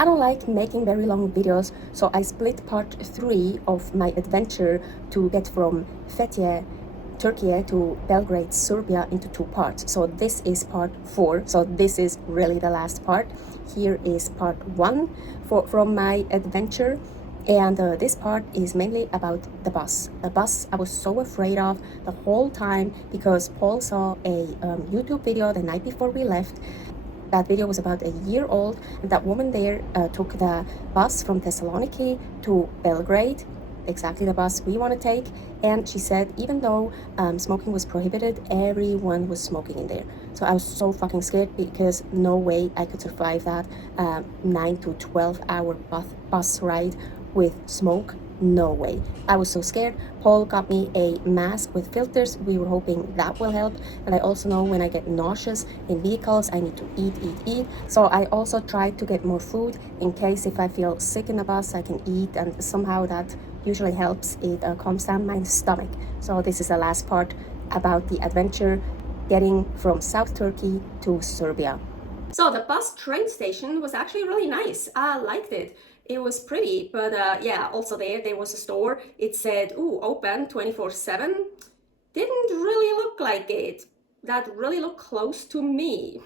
I don't like making very long videos, so I split part 3 of my adventure to get from Fethiye, Türkiye to Belgrade, Serbia into 2 parts. So this is part 4, so this is really the last part. Here is part 1 from my adventure, and this part is mainly about the bus. The bus I was so afraid of the whole time because Paul saw a YouTube video the night before we left. That video was about a year old, and that woman there took the bus from Thessaloniki to Belgrade, exactly the bus we want to take. And she said even though smoking was prohibited, everyone was smoking in there. So I was so fucking scared because no way I could survive that 9 to 12 hour bus ride with smoke. No way. I was so scared. Paul got me a mask with filters. We were hoping that will help. And I also know when I get nauseous in vehicles, I need to eat. So I also tried to get more food in case if I feel sick in the bus, I can eat, and somehow that usually helps. It calms down my stomach. So this is the last part about the adventure getting from South Turkey to Serbia. So the bus train station was actually really nice. I liked it. It was pretty, but yeah, also there was a store. It said, ooh, open 24/7. Didn't really look like it. That really looked close to me.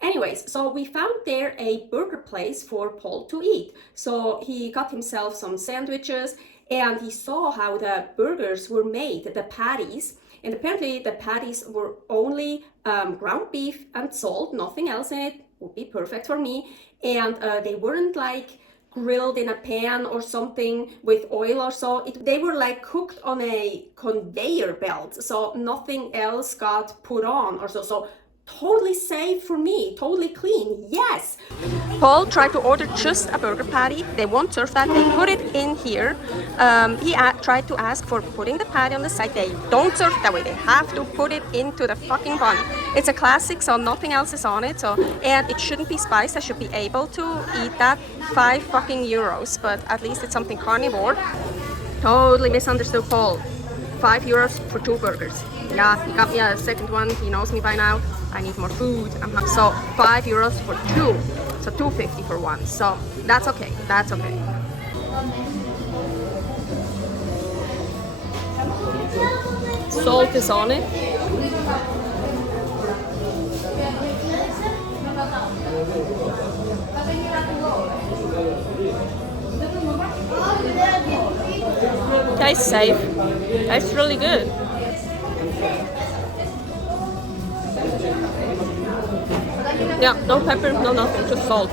Anyways, so we found there a burger place for Paul to eat. So he got himself some sandwiches, and he saw how the burgers were made, the patties. And apparently the patties were only ground beef and salt, nothing else in it. Would be perfect for me. And they weren't like grilled in a pan or something with oil or so. They were like cooked on a conveyor belt, so nothing else got put on or so. So totally safe for me, totally clean, yes. Paul tried to order just a burger patty. They won't serve that. They put it in here. He tried to ask for putting the patty on the side. They don't serve it that way. They have to put it into the fucking bun. It's a classic, so nothing else is on it. So, and it shouldn't be spiced. I should be able to eat that. 5 fucking euros, but at least it's something carnivore. Totally misunderstood Paul. 5 euros for 2 burgers. Yeah, he got me a second one. He knows me by now. I need more food. So 5 euros for 2. So 2.50 for 1. So that's okay. That's okay. Salt is on it. Tastes safe. Tastes really good. Yeah, no pepper, no nothing, just salt.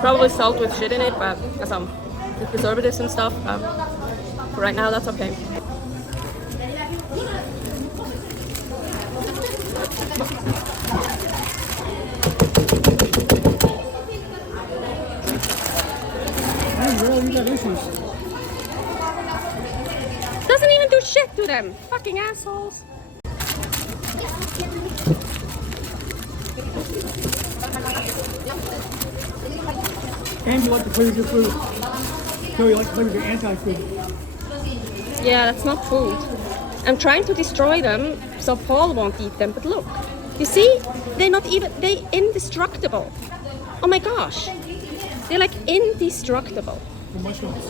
Probably salt with shit in it, but some with preservatives and stuff. For right now, that's okay. Really got issues. Doesn't even do shit to them. Fucking assholes. And you like to play with your food. So you like to play with your anti-food. Yeah, that's not food. I'm trying to destroy them so Paul won't eat them, but look. You see? They're indestructible. Oh my gosh. They're like indestructible. The mushrooms.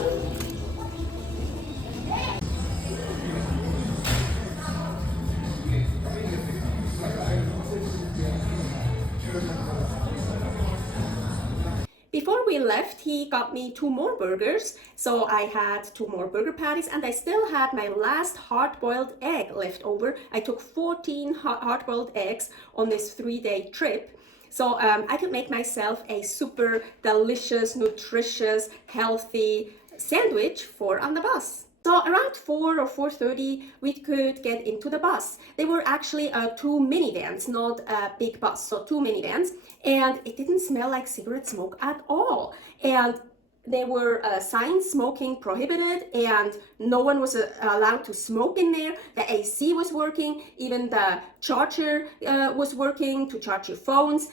Before we left, he got me 2 more burgers. So I had 2 more burger patties, and I still had my last hard-boiled egg left over. I took 14 hard-boiled eggs on this 3-day trip. So I could make myself a super delicious, nutritious, healthy sandwich for on the bus. So around 4 or 4:30, we could get into the bus. They were actually 2 minivans, not a big bus, so 2 minivans. And it didn't smell like cigarette smoke at all. And there were signs smoking prohibited, and no one was allowed to smoke in there. The AC was working, even the charger was working to charge your phones.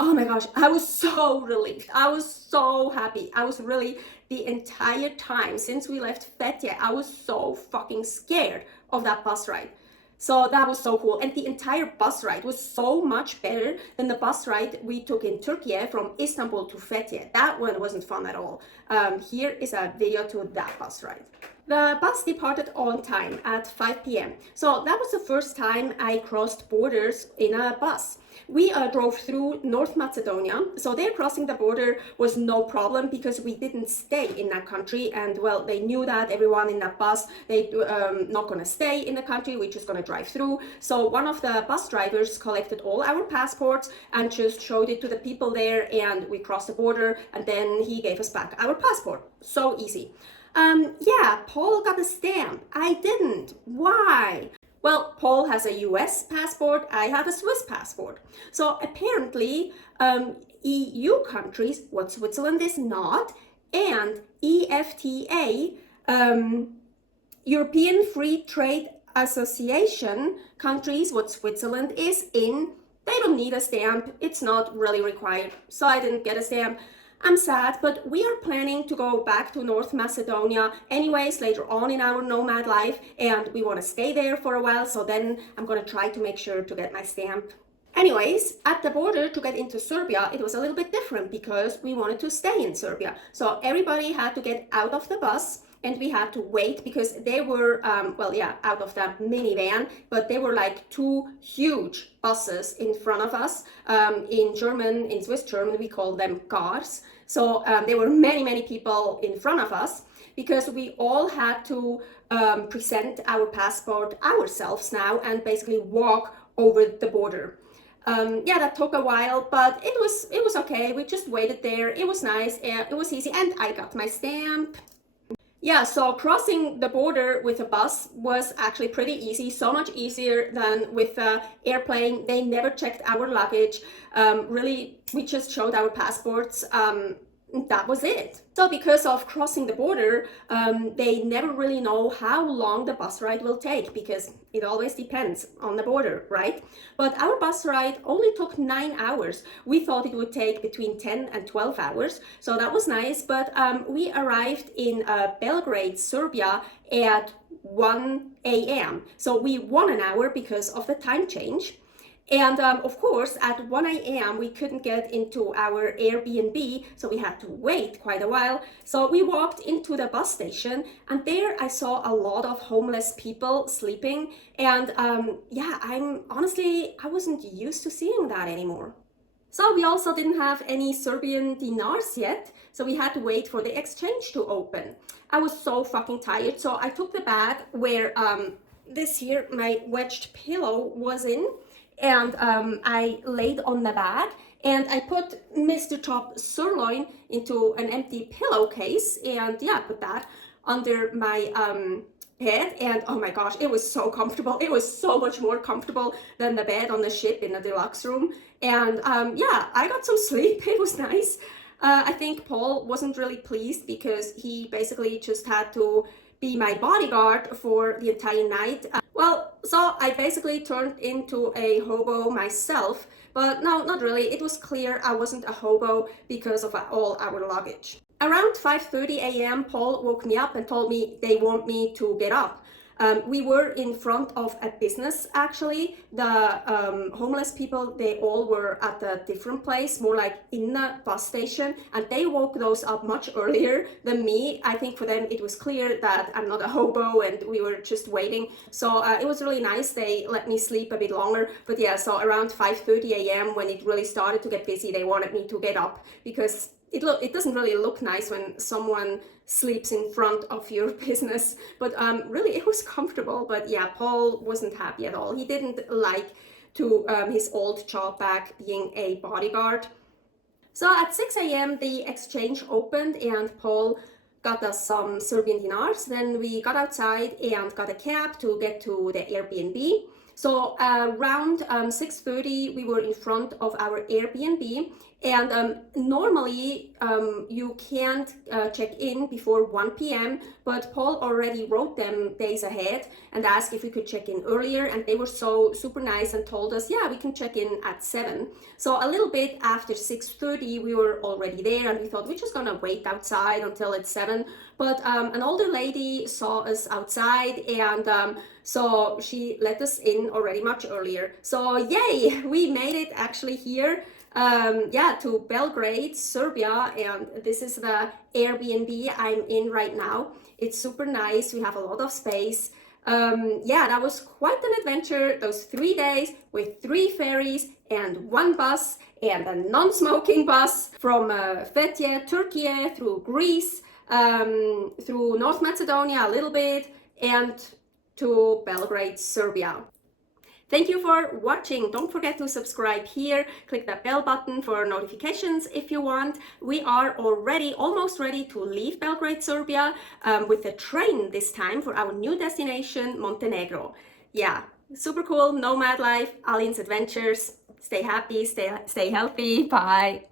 Oh my gosh, I was so relieved. I was so happy. I was really, the entire time since we left Fethiye, I was so fucking scared of that bus ride. So that was so cool. And the entire bus ride was so much better than the bus ride we took in Turkey from Istanbul to Fethiye. That one wasn't fun at all. Here is a video to that bus ride. The bus departed on time at 5 p.m. So that was the first time I crossed borders in a bus. We drove through North Macedonia, so there crossing the border was no problem because we didn't stay in that country, and well, they knew that everyone in that bus, they not gonna stay in the country, we're just gonna drive through. So one of the bus drivers collected all our passports and just showed it to the people there, and we crossed the border, and then he gave us back our passport. So easy. Yeah, Paul got a stamp. I didn't. Why? Well, Paul has a US passport, I have a Swiss passport. So apparently, EU countries, what Switzerland is not, and EFTA, European Free Trade Association countries, what Switzerland is in, they don't need a stamp. It's not really required. So I didn't get a stamp. I'm sad, but we are planning to go back to North Macedonia anyways later on in our nomad life, and we want to stay there for a while, so then I'm going to try to make sure to get my stamp. Anyways, at the border to get into Serbia, it was a little bit different because we wanted to stay in Serbia. So everybody had to get out of the bus, and we had to wait because they were, out of the minivan, but they were like two huge buses in front of us. In Swiss German, we call them cars. So there were many people in front of us because we all had to present our passport ourselves now and basically walk over the border. That took a while, but it was okay. We just waited there. It was nice, it was easy, and I got my stamp. Yeah, so crossing the border with a bus was actually pretty easy, so much easier than with the airplane. They never checked our luggage. Really, we just showed our passports. That was it. So because of crossing the border, they never really know how long the bus ride will take because it always depends on the border, right? But our bus ride only took 9 hours. We thought it would take between 10 and 12 hours, so that was nice. But we arrived in Belgrade, Serbia at 1 a.m. So we won an hour because of the time change. And of course, at 1 a.m. we couldn't get into our Airbnb, so we had to wait quite a while. So we walked into the bus station, and there I saw a lot of homeless people sleeping. And I wasn't used to seeing that anymore. So we also didn't have any Serbian dinars yet, so we had to wait for the exchange to open. I was so fucking tired, so I took the bag where this here, my wedged pillow was in, and I laid on the bag, and I put Mr. Top Sirloin into an empty pillowcase, and put that under my bed, and oh my gosh, it was so comfortable. It was so much more comfortable than the bed on the ship in the deluxe room, and I got some sleep. It was nice. I think Paul wasn't really pleased because he basically just had to be my bodyguard for the entire night. So I basically turned into a hobo myself, but no, not really. It was clear I wasn't a hobo because of all our luggage. Around 5:30 a.m., Paul woke me up and told me they want me to get up. We were in front of a business, actually. The homeless people, they all were at a different place, more like in the bus station, and they woke those up much earlier than me. I think for them it was clear that I'm not a hobo and we were just waiting. So it was really nice. They let me sleep a bit longer. But yeah, so around 5:30 a.m. when it really started to get busy, they wanted me to get up because it doesn't really look nice when someone sleeps in front of your business, but really it was comfortable. But yeah, Paul wasn't happy at all. He didn't like to his old job back being a bodyguard. So at 6 a.m. the exchange opened and Paul got us some Serbian dinars. Then we got outside and got a cab to get to the Airbnb. So around 6:30 we were in front of our Airbnb, And normally you can't check in before 1 p.m. but Paul already wrote them days ahead and asked if we could check in earlier, and they were so super nice and told us, yeah, we can check in at 7. So a little bit after 6:30 we were already there, and we thought we're just gonna wait outside until it's 7. But an older lady saw us outside, and so she let us in already much earlier. So yay, we made it actually here. To Belgrade, Serbia, and this is the Airbnb I'm in right now. It's super nice. We have a lot of space. That was quite an adventure. Those 3 days with 3 ferries and 1 bus and a non-smoking bus from Fethiye, Türkiye, through Greece, through North Macedonia a little bit, and to Belgrade, Serbia. Thank you for watching. Don't forget to subscribe here. Click that bell button for notifications if you want. We are already almost ready to leave Belgrade, Serbia with a train this time for our new destination, Montenegro. Yeah, super cool. Nomad life, Aline's adventures. Stay happy, stay healthy. Bye.